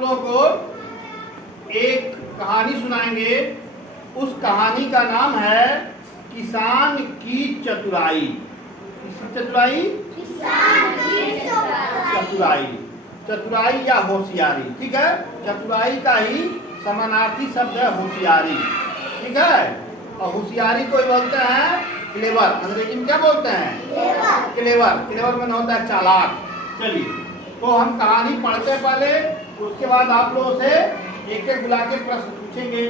आप लोगों को एक कहानी सुनाएंगे। उस कहानी का नाम है किसान की चतुराई। किसकी चतुराई? किसान की चतुराई। चतुराई या होशियारी, ठीक है। चतुराई का ही समानार्थी शब्द है होशियारी, ठीक है। और होशियारी को बोलते हैं क्लेवर। अंग्रेजी में क्या बोलते हैं? क्लेवर। क्लेवर में होता है चालाक। चलिए, तो हम कहानी पढ़ते पहले, उसके बाद आप लोगों से एक एक बुला के प्रश्न पूछेंगे।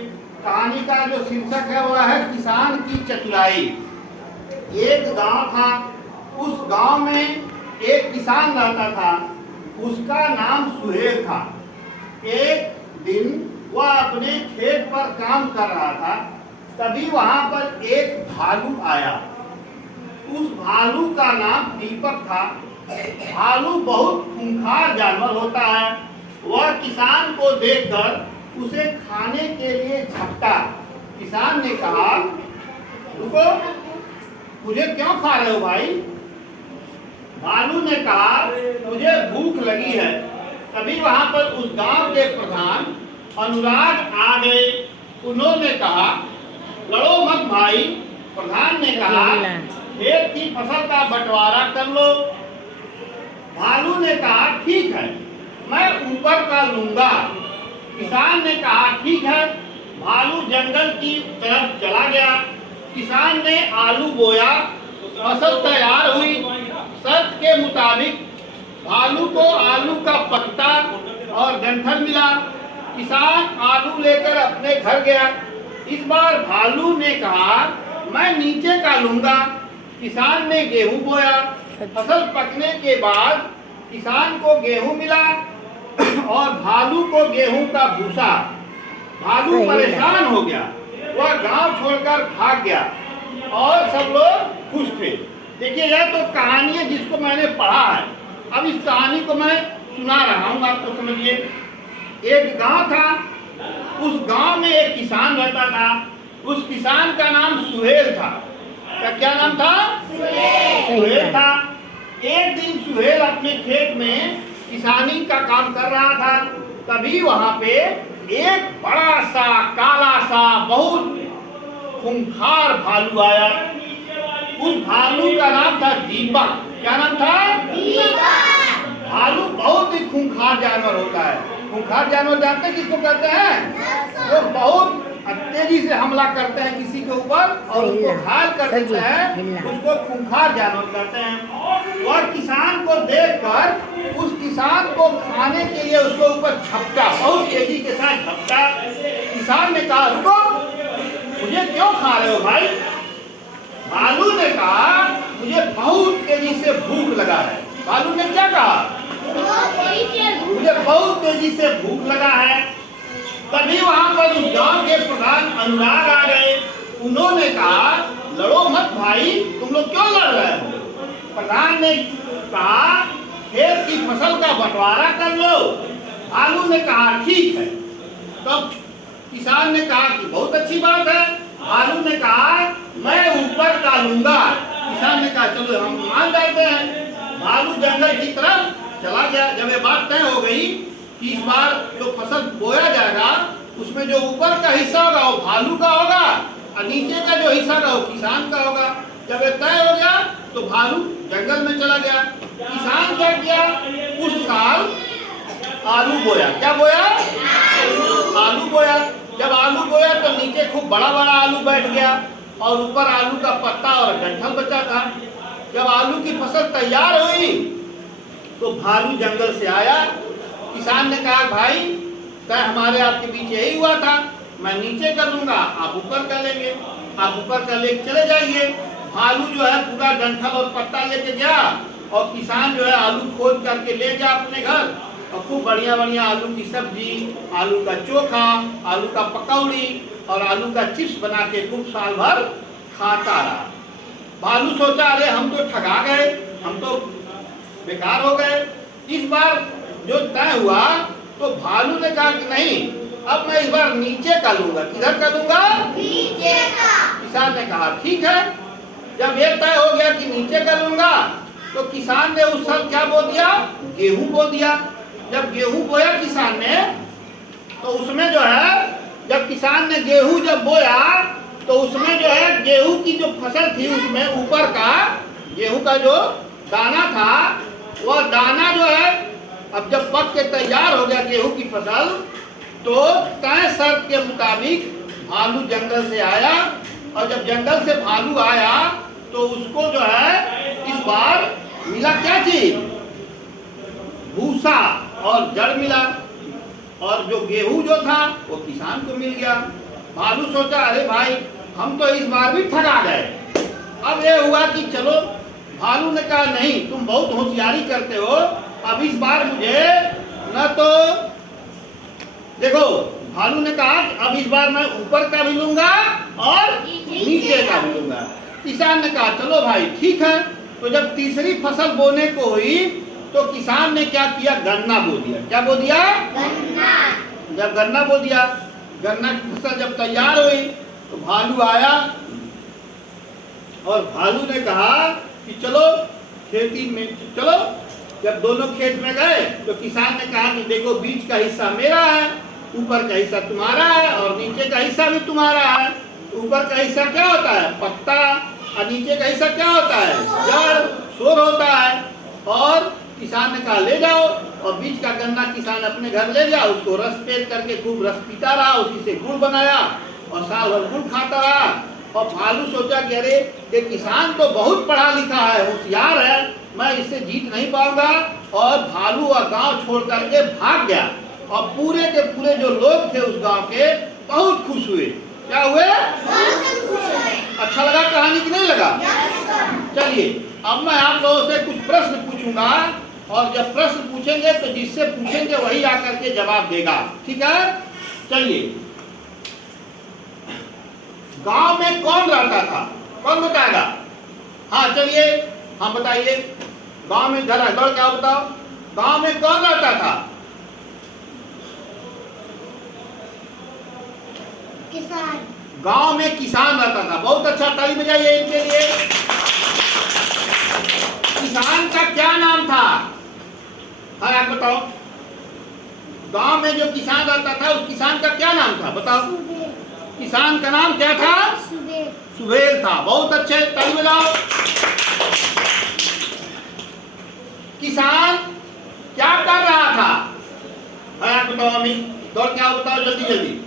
कहानी का जो शीर्षक है वह है किसान की चतुराई। एक गांव था, उस गांव में एक किसान रहता था, उसका नाम सुहेल था। एक दिन वह अपने खेत पर काम कर रहा था, तभी वहां पर एक भालू आया। उस भालू का नाम दीपक था। भालू बहुत खूंखार जानवर होता है। वह किसान को देखकर उसे खाने के लिए झपटा। किसान ने कहा, रुको, मुझे क्यों खा रहे हो भाई? भालू ने कहा, मुझे भूख लगी है। तभी वहां पर उस गांव के प्रधान अनुराग आ गए। उन्होंने कहा, लड़ो मत भाई। प्रधान ने कहा, खेत की फसल का बंटवारा कर लो। भालू ने कहा, ठीक है, मैं ऊपर का लूंगा। किसान ने कहा, ठीक है। भालू जंगल की तरफ चला गया। किसान ने आलू बोया, फसल तैयार हुई। शर्त के मुताबिक भालू को आलू का पत्ता और डंठल मिला। किसान आलू लेकर अपने घर गया। इस बार भालू ने कहा, मैं नीचे का लूंगा। किसान ने गेहूं बोया। फसल पकने के बाद किसान को गेहूं मिला और भालू को गेहूं का भूसा। भालू परेशान हो गया, वह गांव छोड़कर भाग गया और सब लोग खुश थे। देखिए, यह तो कहानी है जिसको मैंने पढ़ा है। अब इस कहानी को मैं सुना रहा हूँ, आपको समझिए। एक गांव था, उस गांव में एक किसान रहता था। उस किसान का नाम सुहेल था। क्या नाम था? सुहेल था। एक दिन सुहेल अपने खेत में किसानी का काम कर रहा था, तभी वहां पे एक बड़ा सा काला सा बहुत खूंखार भालू आया। उस भालू का नाम था दीपक। क्या नाम था? दीपक। भालू बहुत ही खूंखार जानवर होता है। खूंखार जानवर जानते हैं किसको कहते हैं? वो बहुत तेजी से हमला करते हैं किसी के ऊपर और उसको घायल कर देते हैं, उसको खूंखार जानवर कहते हैं। वह किसान को देखकर उस किसान को खाने के लिए उसके ऊपर झपटा, बहुत तेजी के साथ झपटा। किसान ने कहा, रुको, मुझे क्यों खा रहे हो भाई? भालू ने कहा, मुझे बहुत तेजी से भूख लगा है। भालू ने क्या कहा? मुझे बहुत तेजी से भूख लगा है। तभी वहां पर उस गांव के प्रधान अनुराग आ गए। उन्होंने कहा, लड़ो मत भाई, तुम लोग क्यों लड़ रहे हो? प्रधान ने कहा, खेत की फसल का बंटवारा कर लो। भालू ने कहा, ठीक है। तब किसान ने कहा कि बहुत अच्छी बात है। भालू ने कहा, मैं ऊपर का लूंगा। किसान ने कहा, चलो हम मान जाते हैं। भालू जंगल की तरफ चला गया। जब ये बात तय हो गई कि इस बार जो फसल बोया जाएगा उसमें जो ऊपर का हिस्सा होगा वो भालू का होगा और नीचे का जो हिस्सा होगा वो किसान का होगा। जब ये तय हो गया तो भालू जंगल में चला गया। किसान क्या किया? उस साल आलू बोया। क्या बोया? आलू बोया। जब आलू बोया तो नीचे खूब बड़ा बड़ा आलू बैठ गया और ऊपर आलू का पत्ता और डंठल बचा था। जब आलू की फसल तैयार हुई तो भालू जंगल से आया। किसान ने कहा, भाई तय हमारे आपके बीच यही हुआ था, मैं नीचे कर लूंगा, आप ऊपर कर लेंगे। आप ऊपर कर ले चले जाइए। भालू जो है पूरा डंठल और पत्ता लेके गया और किसान जो है आलू खोद करके ले गया अपने घर और खूब बढ़िया बढ़िया आलू की सब्जी, आलू का चोखा, आलू का पकौड़ी और आलू का चिप्स बना के खूब साल भर खाता रहा। भालू सोचा, अरे हम तो ठगा गए, हम तो बेकार हो गए। इस बार जो तय हुआ तो भालू ने कहा कि नहीं, अब मैं इस बार नीचे का लूंगा। किधर का लूंगा? नीचे का। किसान ने कहा, ठीक है। जब ये तय हो गया कि नीचे का लूंगा तो किसान ने उस साल क्या बो दिया? गेहूं बो दिया। जब गेहूं बोया किसान ने उसमें जो है जब किसान ने गेहूं जब बोया तो उसमें जो है गेहूं की जो फसल थी उसमें ऊपर का गेहूं का जो दाना था वह दाना जो है अब जब पक के तैयार हो गया गेहूं की फसल तो तय शर्त के मुताबिक भालू जंगल से आया और जब जंगल से भालू आया तो उसको जो है इस बार मिला क्या चीज, भूसा और जड़ मिला और जो गेहूं जो था वो किसान को मिल गया। भालू सोचा अरे भाई हम तो इस बार भी ठगा गए। अब ये हुआ कि चलो भालू ने कहा नहीं तुम बहुत होशियारी करते हो, अब इस बार मुझे न तो देखो भालू ने कहा अब इस बार मैं ऊपर का भी लूंगा और नीचे का भी लूंगा। किसान ने कहा चलो भाई ठीक है। तो जब तीसरी फसल बोने को हुई तो किसान ने क्या किया, गन्ना बो दिया। क्या बो दिया, गन्ना। जब गन्ना बो दिया, गन्ना की फसल जब तैयार हुई तो भालू आया और भालू ने कहा कि चलो खेती में चलो। जब दोनों खेत में गए तो किसान ने कहा कि देखो बीच का हिस्सा मेरा है, ऊपर का हिस्सा तुम्हारा है और नीचे का हिस्सा भी तुम्हारा है। ऊपर का हिस्सा क्या होता है, पत्ता, और नीचे का हिस्सा क्या होता है, जड़, छोर होता है। और किसान ने कहा ले जाओ और बीच का गन्ना किसान अपने घर ले गया, उसको रस पेट करके खूब रस पीता रहा, उसी से गुड़ बनाया और साल भर गुड़ खाता रहा। और भालू सोचा कि अरे ये किसान तो बहुत पढ़ा लिखा है, होशियार है, मैं इससे जीत नहीं पाऊंगा। और भालू और गांव छोड़ करके भाग गया और पूरे के पूरे जो लोग थे उस गांव के बहुत खुश हुए। क्या हुए, अच्छा लगा कहानी कि नहीं लगा। चलिए अब मैं आप लोगों से कुछ प्रश्न पूछूंगा और जब प्रश्न पूछेंगे तो जिससे पूछेंगे वही आकर के जवाब देगा, ठीक है। चलिए गांव में कौन रहता था, कौन बताएगा। हाँ चलिए, हाँ बताइए, गांव में जरा दौड़ क्या बताओ, गांव में कौन रहता था। किसान। गांव में किसान रहता था, बहुत अच्छा, ताली बजाइए इनके लिए। किसान का क्या नाम था, हाँ आप बताओ। गांव में जो किसान रहता था उस किसान का क्या नाम था, बताओ। किसान का नाम क्या था, सुबेल था, बहुत अच्छे, ताली बजाओ। किसान क्या कर रहा था, हाँ आप बताओ अम्मी, दौड़ क्या बताओ जल्दी जल्दी।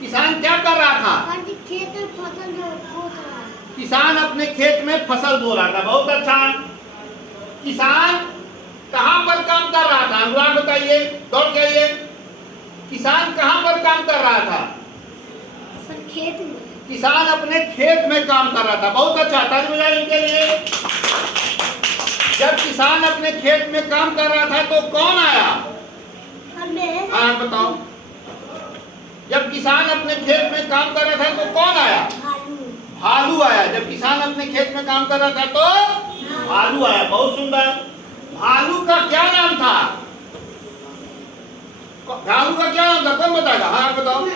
किसान क्या कर रहा था, खेत में फसल बो रहा है। किसान अपने खेत में फसल बो रहा था, बहुत अच्छा। किसान कहां पर काम कर रहा था, अनुराग बताइए, दौड़ के आइए। किसान कहां पर काम कर रहा था, सर खेत में। किसान अपने खेत में काम कर रहा था, बहुत अच्छा, ताली बजाइए इनके लिए। जब किसान अपने खेत में काम कर रहा था तो कौन आया, हाँ बताओ। जब किसान अपने खेत में काम कर रहा था तो कौन आया, भालू आया। जब किसान अपने खेत में काम कर रहा था तो भालू आया, बहुत सुंदर। भालू का क्या नाम था, भालू का क्या नाम था, कौन बताएगा, हाँ आप बताओ।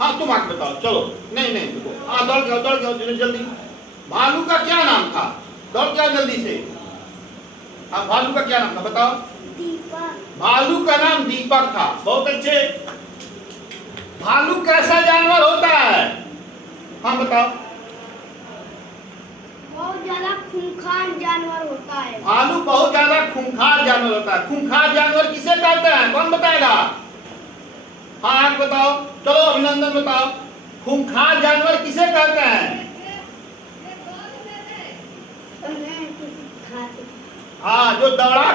हाँ तुम आके बताओ, चलो। नहीं नहीं देखो, हाँ दौड़ जाओ जल्दी। भालू का क्या नाम था, दौड़ जाओ जल्दी से। हाँ भालू का क्या नाम था, बताओ। दीपक। भालू का नाम दीपक था, बहुत अच्छे। भालू कैसा जानवर होता है, हाँ बताओ। बहुत ज्यादा खूंखार जानवर होता है। भालू बहुत ज्यादा खूंखार जानवर होता है। खूंखार जानवर किसे कहते हैं, कौन बताएगा, हाँ आप बताओ, चलो अभिनंदन बताओ। खूंखार जानवर किसे कहते हैं, हाँ जो दौड़ा